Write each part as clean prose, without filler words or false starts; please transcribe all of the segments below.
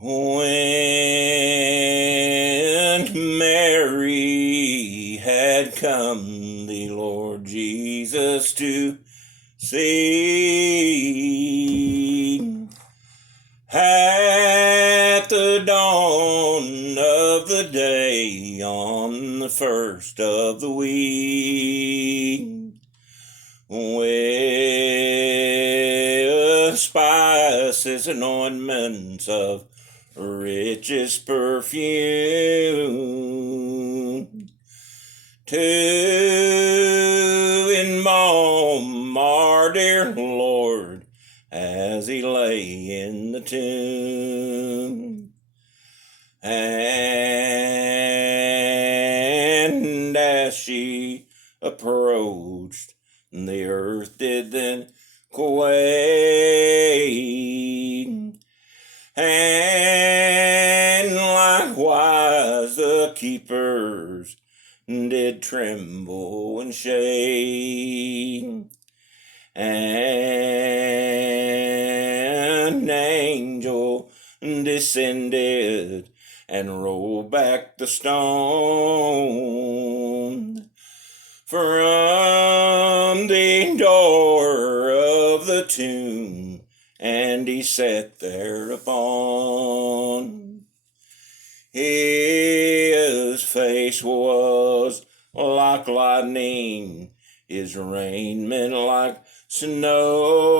When Mary had come the Lord Jesus to see, at the dawn of the day on the first of the week, with spices and ointments of richest perfume, to embalm our dear Lord as he lay in the tomb. And as she approached, the earth did then quake, and likewise the keepers did tremble and shake. An angel descended and rolled back the stone from the door of the tomb, and he sat thereupon. His face was like lightning, his raiment like snow.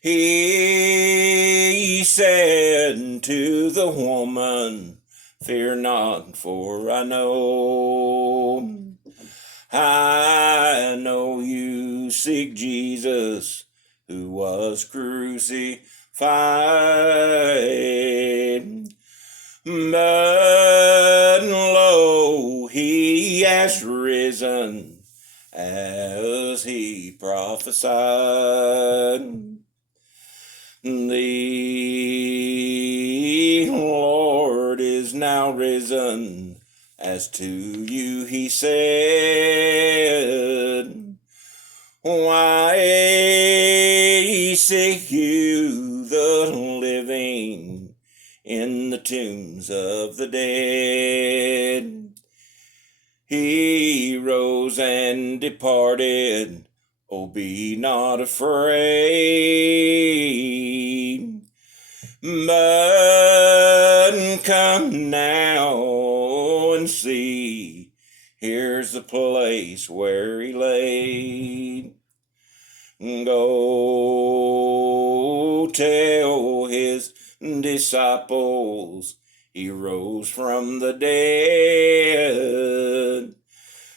He said to the woman, "Fear not, for I know you seek Jesus, who was crucified. But lo, he has risen, as he prophesied. The Lord is now risen, as to you he said. Why seek you the living in the tombs of the dead? He rose and departed. Oh, be not afraid, but come now and see. Here's the place where he lay. Go tell his disciples he rose from the dead.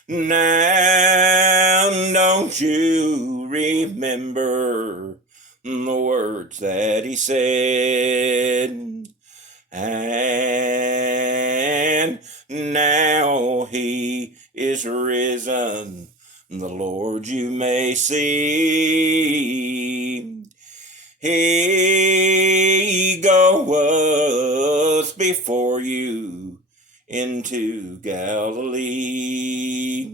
Now don't you remember the words that he said? And now he is risen, the Lord you may see. He goeth before you into Galilee.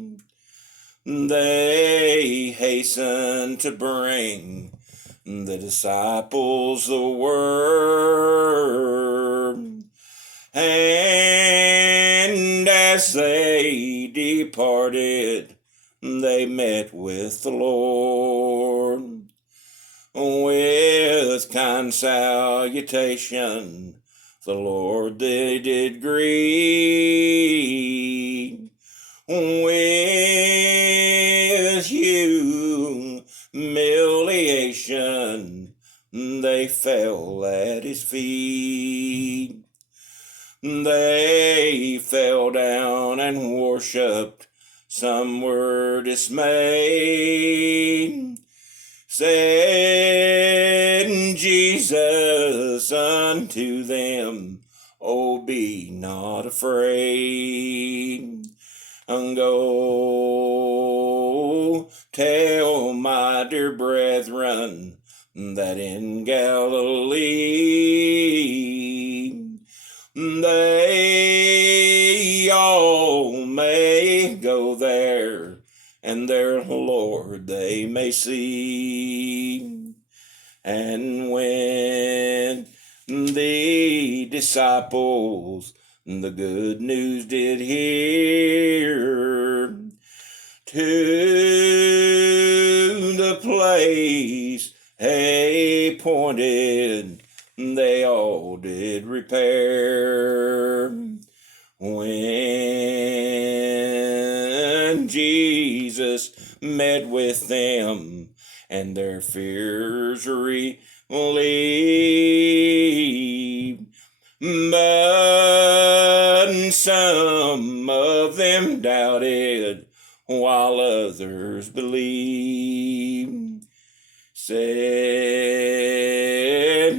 They hasten to bring the disciples the word, and as they departed, they met with the Lord. With kind salutation, the Lord they did greet. With humiliation, they fell at his feet. They fell down and worshipped. Some were dismayed. Said Jesus unto them, "Oh, be not afraid. Go tell my dear brethren that in Galilee they all may go there, and their Lord they may see. And when the disciples the good news did hear. To the place appointed they all did repair. When Jesus met with them and their fears relieved, but some of them doubted while others believed. Said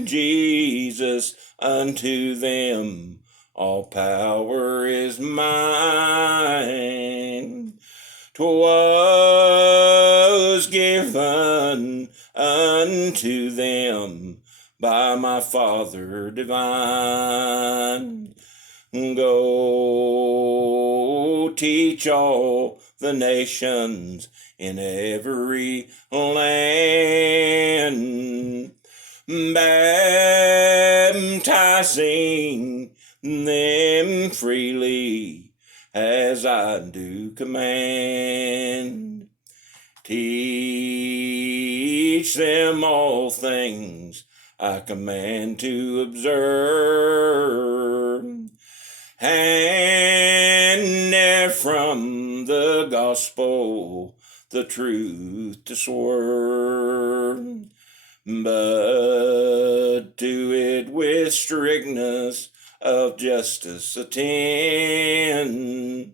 Jesus unto them, all power is mine. 'Twas given unto them by my Father divine. Go teach all the nations in every land, baptizing them freely as I do command. Teach them all things I command to observe, and ne'er from the gospel the truth to swerve, but do it with strictness of justice attend.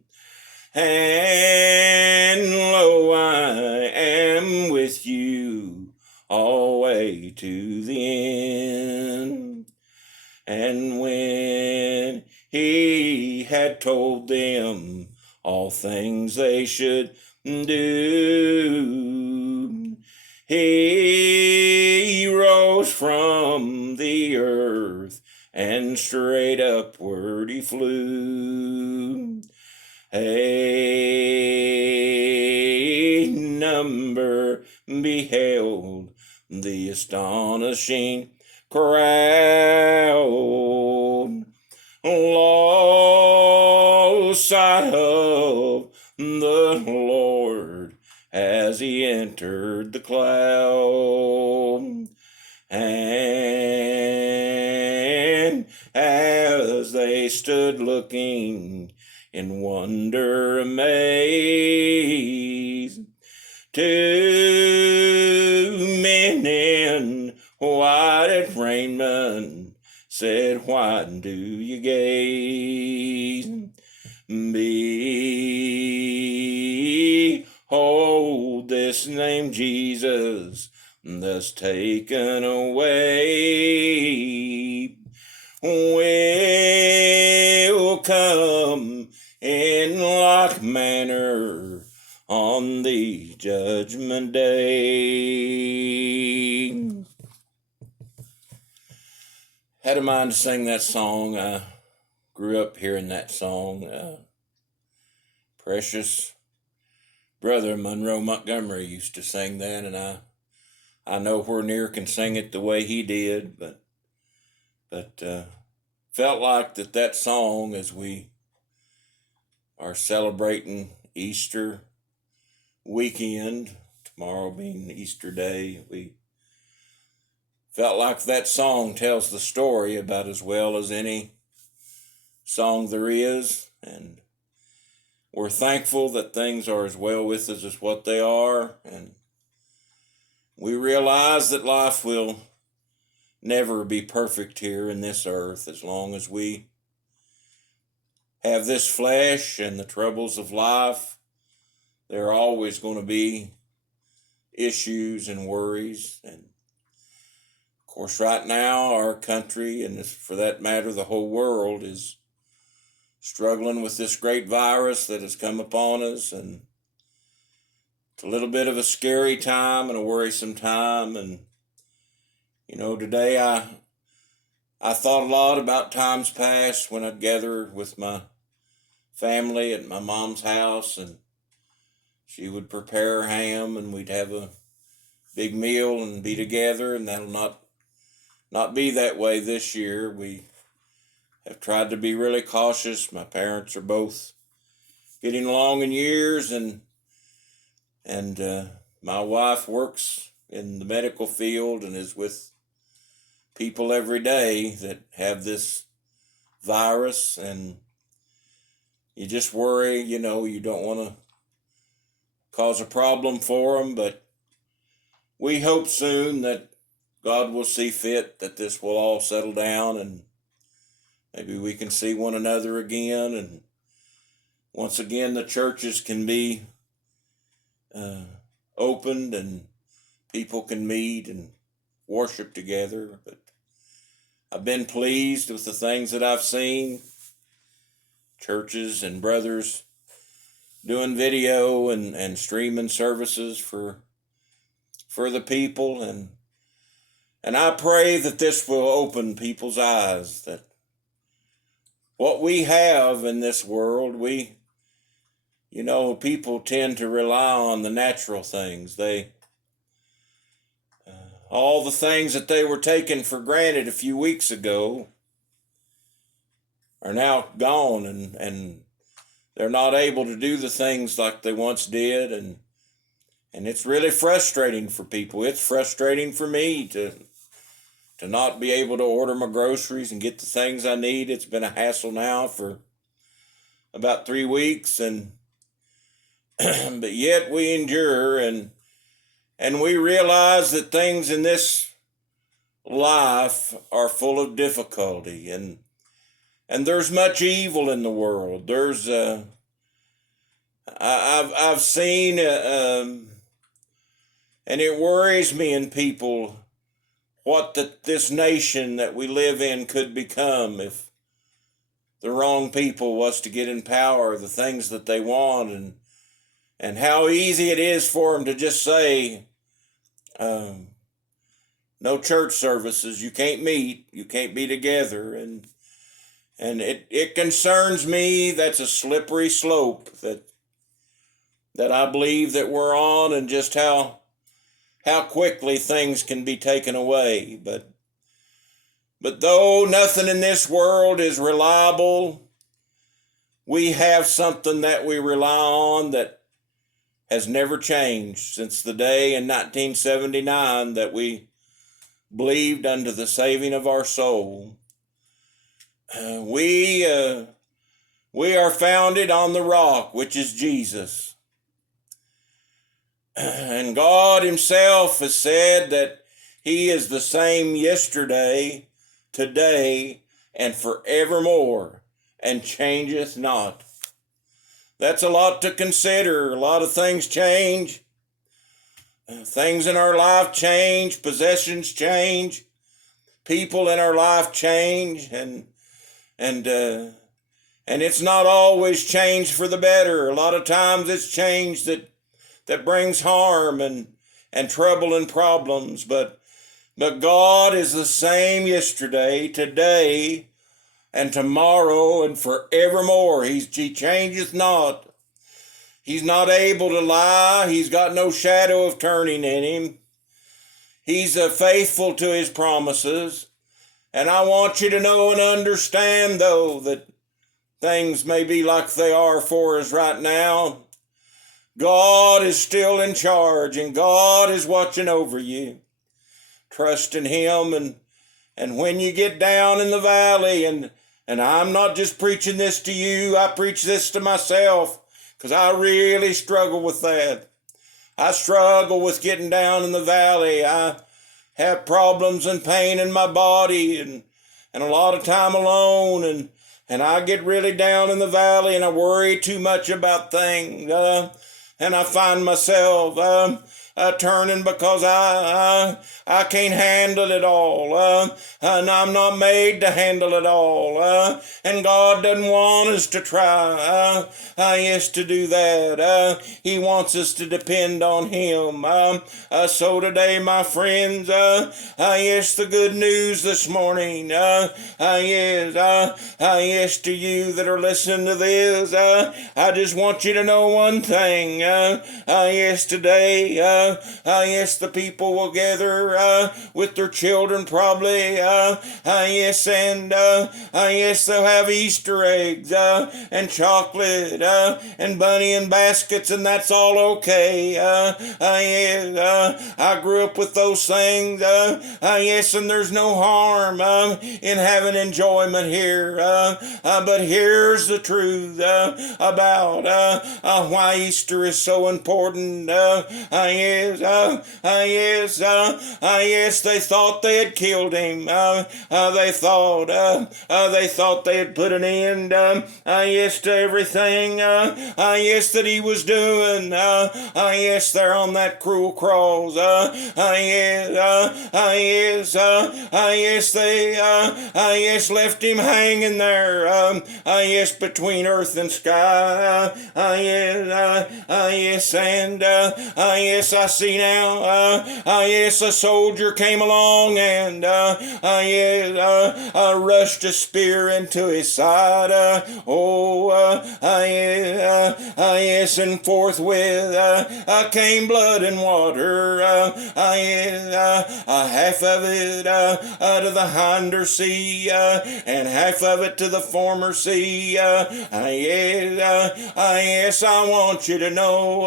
And lo, I am with you alway to the end. And when he had told them all things they should do, he rose from the earth and straight upward he flew. A number beheld the astonishing crowd, lost sight of the Lord as he entered the cloud. And as they stood looking in wonder amazed, two men in white raiment said, why do you gaze? Behold, this name Jesus, thus taken away, will come in like manner on the judgment day. Had a mind to sing that song. I grew up hearing that song. Precious brother Monroe Montgomery used to sing that, and I nowhere near can sing it the way he did, but felt like that song, as we are celebrating Easter weekend, tomorrow being Easter Day, we felt like that song tells the story about as well as any song there is, and we're thankful that things are as well with us as what they are, and we realize that life will never be perfect here in this earth. As long as we have this flesh and the troubles of life, there are always going to be issues and worries. And of course, right now, our country, and for that matter, the whole world, is struggling with this great virus that has come upon us. And it's a little bit of a scary time and a worrisome time. And today I thought a lot about times past when I'd gather with my family at my mom's house, and she would prepare ham, and we'd have a big meal and be together, and that'll not not be that way this year. We have tried to be really cautious. My parents are both getting along in years, and my wife works in the medical field and is with people every day that have this virus, and you just worry, you don't want to cause a problem for them, but we hope soon that God will see fit that this will all settle down and maybe we can see one another again, and once again the churches can be opened and people can meet and worship together. But I've been pleased with the things that I've seen. Churches and brothers doing video and streaming services for the people, and I pray that this will open people's eyes, that what we have in this world, people tend to rely on the natural things. All the things that they were taking for granted a few weeks ago are now gone, and they're not able to do the things like they once did, and it's really frustrating for people. It's frustrating for me to not be able to order my groceries and get the things I need. It's been a hassle now for about 3 weeks, and but yet we endure, and we realize that things in this life are full of difficulty, and there's much evil in the world. There's I've seen and it worries me in people what this nation that we live in could become if the wrong people was to get in power, the things that they want, and how easy it is for them to just say, no church services, you can't meet, you can't be together, and it concerns me. That's a slippery slope that I believe that we're on, and just how quickly things can be taken away. But though nothing in this world is reliable, we have something that we rely on that has never changed since the day in 1979 that we believed unto the saving of our soul. We are founded on the rock, which is Jesus. And God himself has said that he is the same yesterday, today, and forevermore, and changeth not. That's a lot to consider. A lot of things change. Things in our life change. Possessions change. People in our life change. And it's not always change for the better. A lot of times it's change that brings harm and trouble and problems. But God is the same yesterday, today, and tomorrow, and forevermore. He changeth not. He's not able to lie. He's got no shadow of turning in him. He's faithful to his promises. And I want you to know and understand, though, that things may be like they are for us right now, God is still in charge, and God is watching over you. Trust in him, and when you get down in the valley, and I'm not just preaching this to you, I preach this to myself, because I really struggle with that. I struggle with getting down in the valley. I have problems and pain in my body, and a lot of time alone, and I get really down in the valley, and I worry too much about things, and I find myself turning because I can't handle it all, and I'm not made to handle it all, and God doesn't want us to try, yes, to do that. He wants us to depend on him. So today, my friends, yes, the good news this morning, yes, to you that are listening to this, I just want you to know one thing, yes, today, yes, the people will gather with their children probably. Yes, and yes, they'll have Easter eggs and chocolate and bunny and baskets, and that's all okay. Yes, I grew up with those things. Yes, and there's no harm in having enjoyment here. But here's the truth about why Easter is so important. Yes, yes, they thought they had killed him. They thought they had put an end, yes, to everything, yes, that he was doing. Yes, there on that cruel cross. Yes, they, yes, left him hanging there. Yes, between earth and sky. Yes, and yes, I see now. Yes, a soldier came along and yes, rushed a spear into his side. Yes, and forthwith came blood and water. Half of it to the hinder sea, and half of it to the former sea. Yes, I want you to know,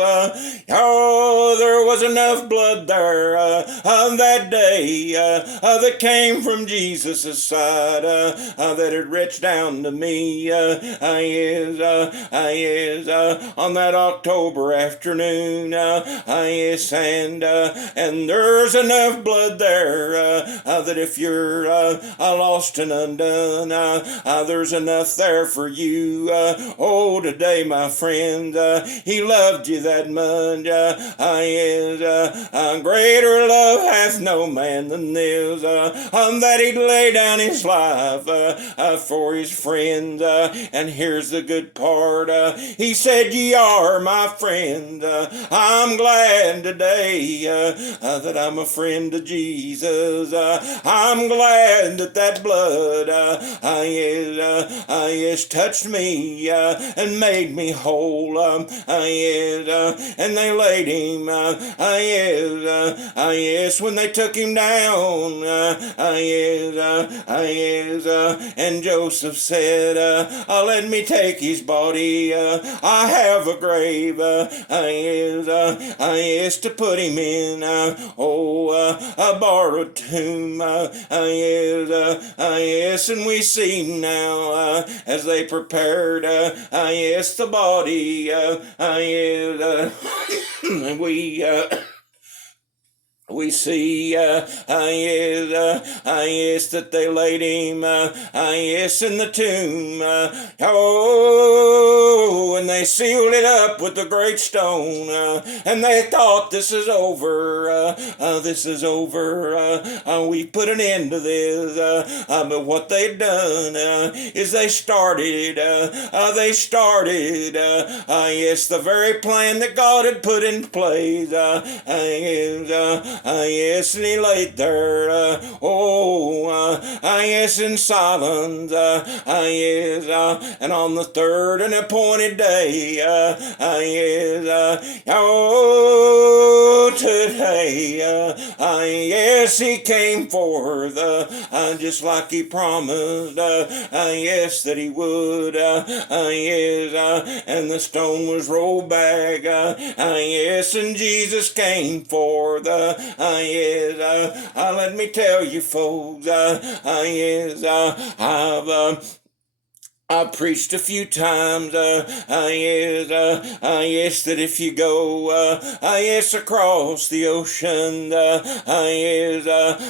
there was enough blood there that day that came from Jesus' side that it reached down to me. Yes, on that October afternoon. Yes, and there's enough blood there that if you're lost and undone, there's enough there for you. Oh, today, my friend, he loved you that much. Yes, greater love hath no man than this, that he'd lay down his life for his friends. And here's the good part. He said, ye are my friend. I'm glad today that I'm a friend of Jesus. I'm glad that that blood yes, touched me and made me whole. Yes, and they laid him. Yes, when they took him down. Yes, and Joseph said, let me take his body. I have a grave. Yes, to put him in. A borrowed tomb. Yes, and we see now as they prepared. Yes, the body. Yes, we see, yes, that they laid him, yes, in the tomb. And they sealed it up with a great stone, and they thought, this is over, this is over, we put an end to this. But what they'd done is they started, yes, the very plan that God had put in place. Yes, and he laid there, yes, in silence, yes, and on the third and appointed day, yes, today, yes, he came forth, just like he promised, yes, that he would, yes, and the stone was rolled back, yes, and Jesus came forth. Yes, let me tell you, folks, yes, I've preached a few times, yes, yes, that if you go, yes, across the ocean, yes,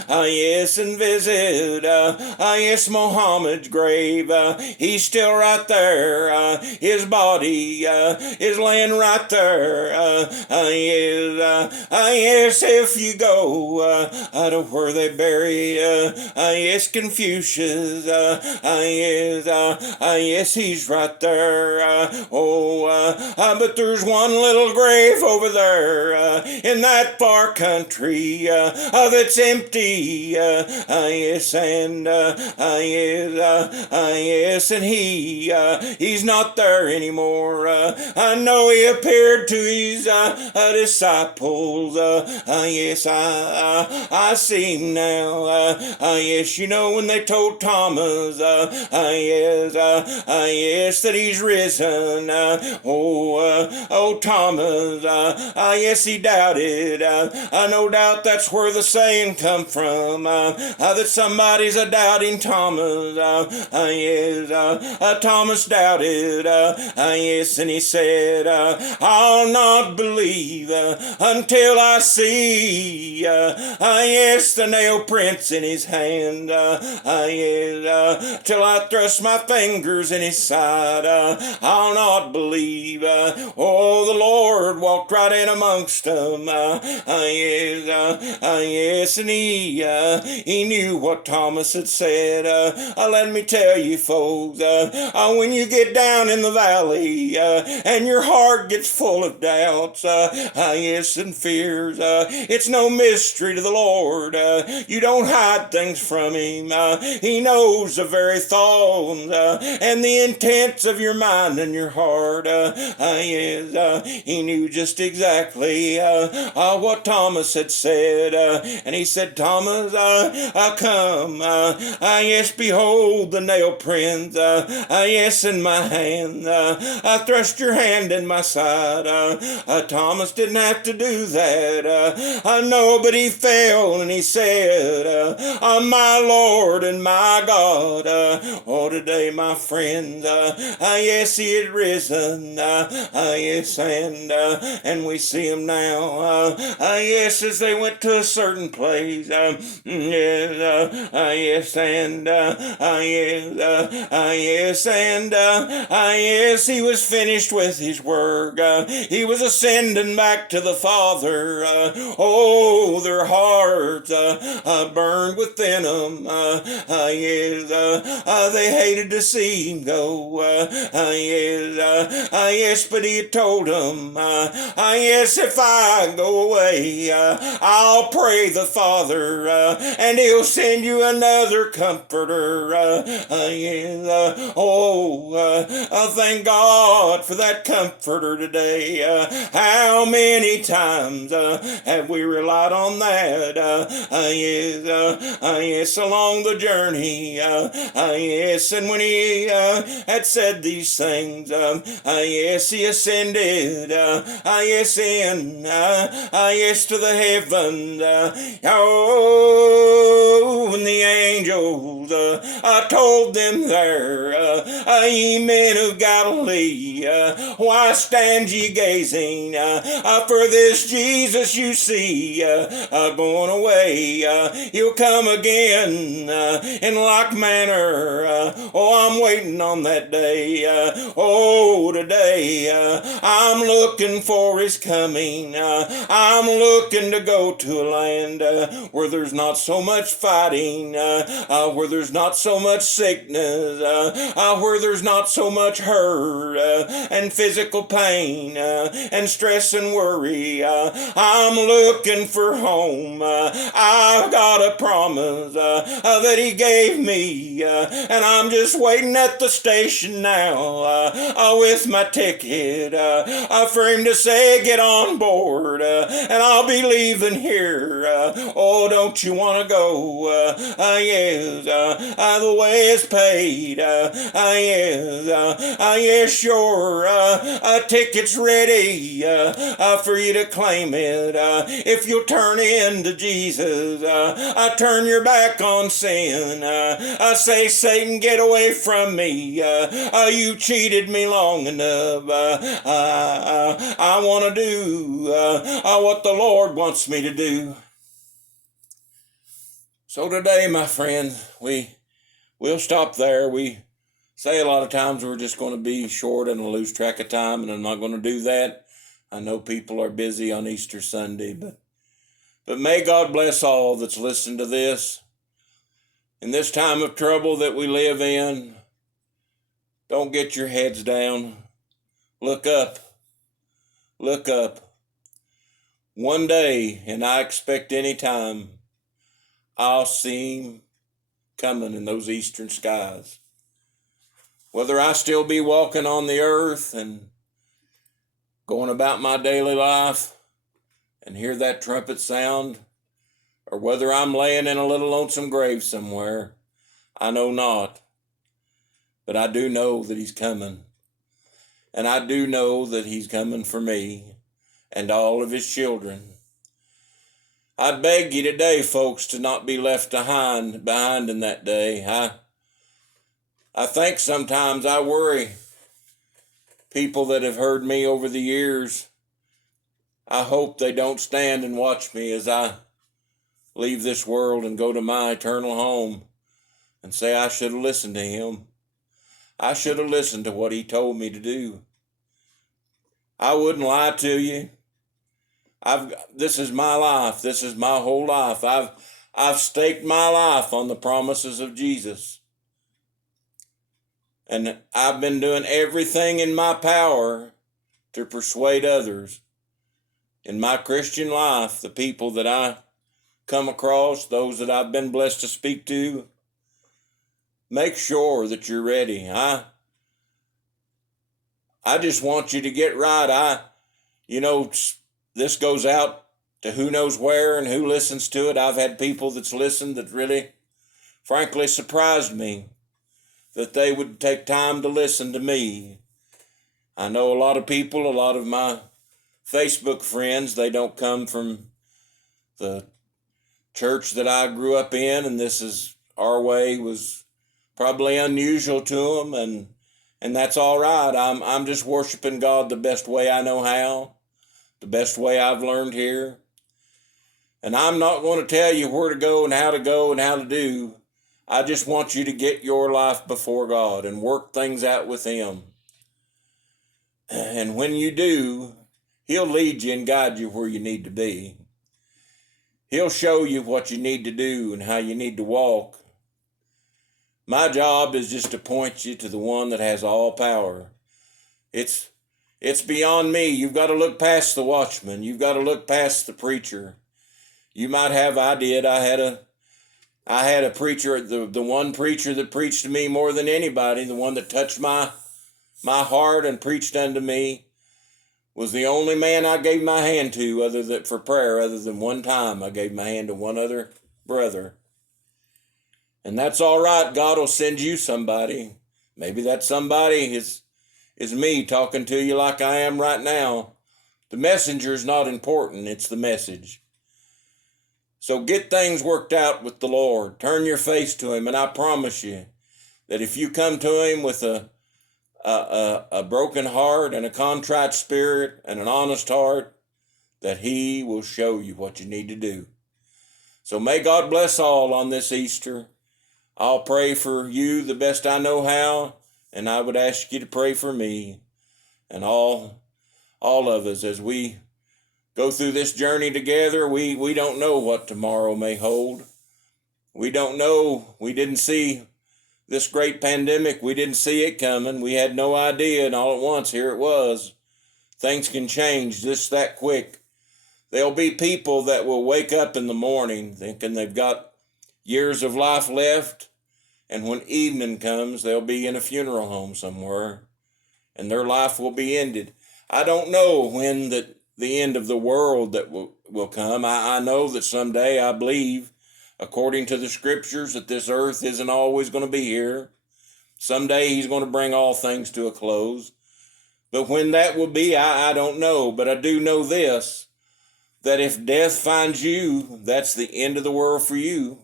yes, and visit, yes, Muhammad's grave, he's still right there, his body is laying right there, yes, yes, if you go to where they buried, yes, Confucius, yes, Yes, he's right there. But there's one little grave over there in that far country that's empty. Yes, and yes, and he's not there anymore. I know he appeared to his disciples. Yes, I see him now. Yes, you know when they told Thomas, yes, that he's risen. Oh, Thomas, yes, he doubted. No doubt that's where the saying come from, that somebody's a doubting Thomas. Yes, Thomas doubted. Yes, and he said, I'll not believe until I see, yes, the nail prints in his hand. Yes, till I thrust my fingers in his side. I'll not believe. Oh, the Lord walked right in amongst them. Yes, and he knew what Thomas had said. Let me tell you, folks, when you get down in the valley and your heart gets full of doubts, yes, and fears, it's no mystery to the Lord. You don't hide things from him. He knows the very thoughts and the intents of your mind and your heart. Yes, he knew just exactly what Thomas had said. And he said, Thomas, come. Yes, behold the nail prints. Yes, in my hand. Thrust your hand in my side. Thomas didn't have to do that. No, but he fell and he said, my Lord and my God. Oh, today, my friends, yes, he had risen. Yes, and we see him now. Yes, as they went to a certain place. Yes, yes, and yes, and yes, he was finished with his work. He was ascending back to the Father. Oh, their hearts burned within them. Yes, they hated to see him go. Yes, but he had told them, yes, if I go away, I'll pray the Father, and he'll send you another comforter. Yes, thank God for that comforter today. How many times have we relied on that? Yes, along the journey. Yes, and when he had said these things, yes, he ascended. Yes, in yes, to the heavens. Oh, and the angels told them there, ye men of Galilee, why stand ye gazing for this Jesus you see going away? He'll come again in like manner. Oh, I'm waiting on that day. Oh, today I'm looking for his coming. I'm looking to go to a land where there's not so much fighting, where there's not so much sickness, where there's not so much hurt and physical pain and stress and worry. I'm looking for home. I've got a promise that he gave me, and I'm just waiting at the station now with my ticket for him to say, get on board, and I'll be leaving here. Oh, don't you want to go? Yes, the way is paid. Yes, yes, sure. A ticket's ready for you to claim it. If you'll turn in to Jesus, turn your back on sin. Say, Satan, get away from me. You cheated me long enough. I want to do what the Lord wants me to do. So today, my friends, we'll stop there. We say a lot of times we're just going to be short and lose track of time, and I'm not going to do that. I know people are busy on Easter Sunday, but may God bless all that's listened to this. In this time of trouble that we live in, Don't get your heads down. Look up. Look up. One day, and I expect any time, I'll see him coming in those eastern skies. Whether I still be walking on the earth and going about my daily life and hear that trumpet sound, or whether I'm laying in a little lonesome grave somewhere, I know not. But I do know that he's coming. And I do know that he's coming for me and all of his children. I beg you today, folks, to not be left behind in that day. I think sometimes I worry. People that have heard me over the years, I hope they don't stand and watch me as I leave this world and go to my eternal home and say I should have listened to him. I should have listened to what he told me to do. I wouldn't lie to you. This is my life. This is my whole life. I've staked my life on the promises of Jesus. And I've been doing everything in my power to persuade others in my Christian life, the people that I come across, those that I've been blessed to speak to. Make sure that you're ready. I just want you to get right. This goes out to who knows where and who listens to it. I've had people that's listened that really, frankly, surprised me that they would take time to listen to me. I know a lot of people, a lot of my Facebook friends, they don't come from the church that I grew up in, and this is our way was probably unusual to them, and that's all right. I'm just worshiping God the best way I know how, the best way I've learned here. And I'm not going to tell you where to go and how to do. I just want you to get your life before God and work things out with him. And when you do, he'll lead you and guide you where you need to be. He'll show you what you need to do and how you need to walk. My job is just to point you to the one that has all power. It's beyond me. You've got to look past the watchman. You've got to look past the preacher. You might have, I did. I had a preacher, the one preacher that preached to me more than anybody, the one that touched my heart and preached unto me, was the only man I gave my hand to for prayer, other than one time I gave my hand to one other brother. And that's all right. God will send you somebody. Maybe that somebody is me talking to you like I am right now. The messenger is not important. It's the message. So get things worked out with the Lord. Turn your face to him. And I promise you that if you come to him with a broken heart and a contrite spirit and an honest heart, that he will show you what you need to do. So may God bless all on this Easter. I'll pray for you the best I know how, and I would ask you to pray for me and all of us as we go through this journey together. We don't know what tomorrow may hold. We don't know. We didn't see this great pandemic. We didn't see it coming. We had no idea, and all at once, here it was. Things can change just that quick. There'll be people that will wake up in the morning thinking they've got years of life left, and when evening comes, they'll be in a funeral home somewhere, and their life will be ended. I don't know when the end of the world that will come. I know that someday, I believe, according to the scriptures, that this earth isn't always going to be here. Someday he's going to bring all things to a close. But when that will be, I don't know. But I do know this, that if death finds you, that's the end of the world for you.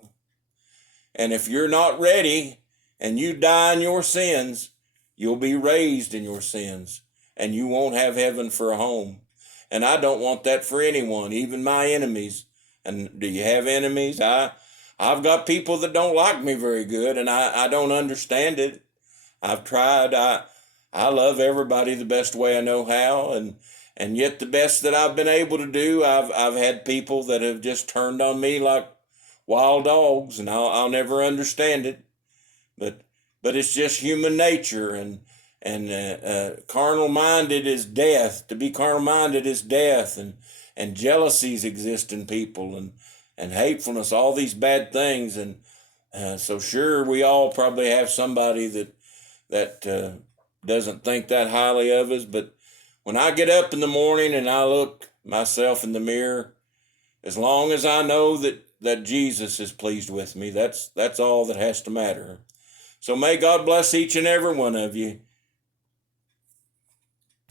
And if you're not ready and you die in your sins, you'll be raised in your sins, and you won't have heaven for a home. And I don't want that for anyone, even my enemies. And do you have enemies? I've got people that don't like me very good, and I don't understand it. I've tried. I love everybody the best way I know how, and yet the best that I've been able to do, I've had people that have just turned on me like wild dogs, and I'll never understand it. But it's just human nature, and carnal minded is death. To be carnal minded is death, and jealousies exist in people, and hatefulness, all these bad things. And so sure, we all probably have somebody that doesn't think that highly of us. But when I get up in the morning and I look myself in the mirror, as long as I know that Jesus is pleased with me, that's all that has to matter. So may God bless each and every one of you.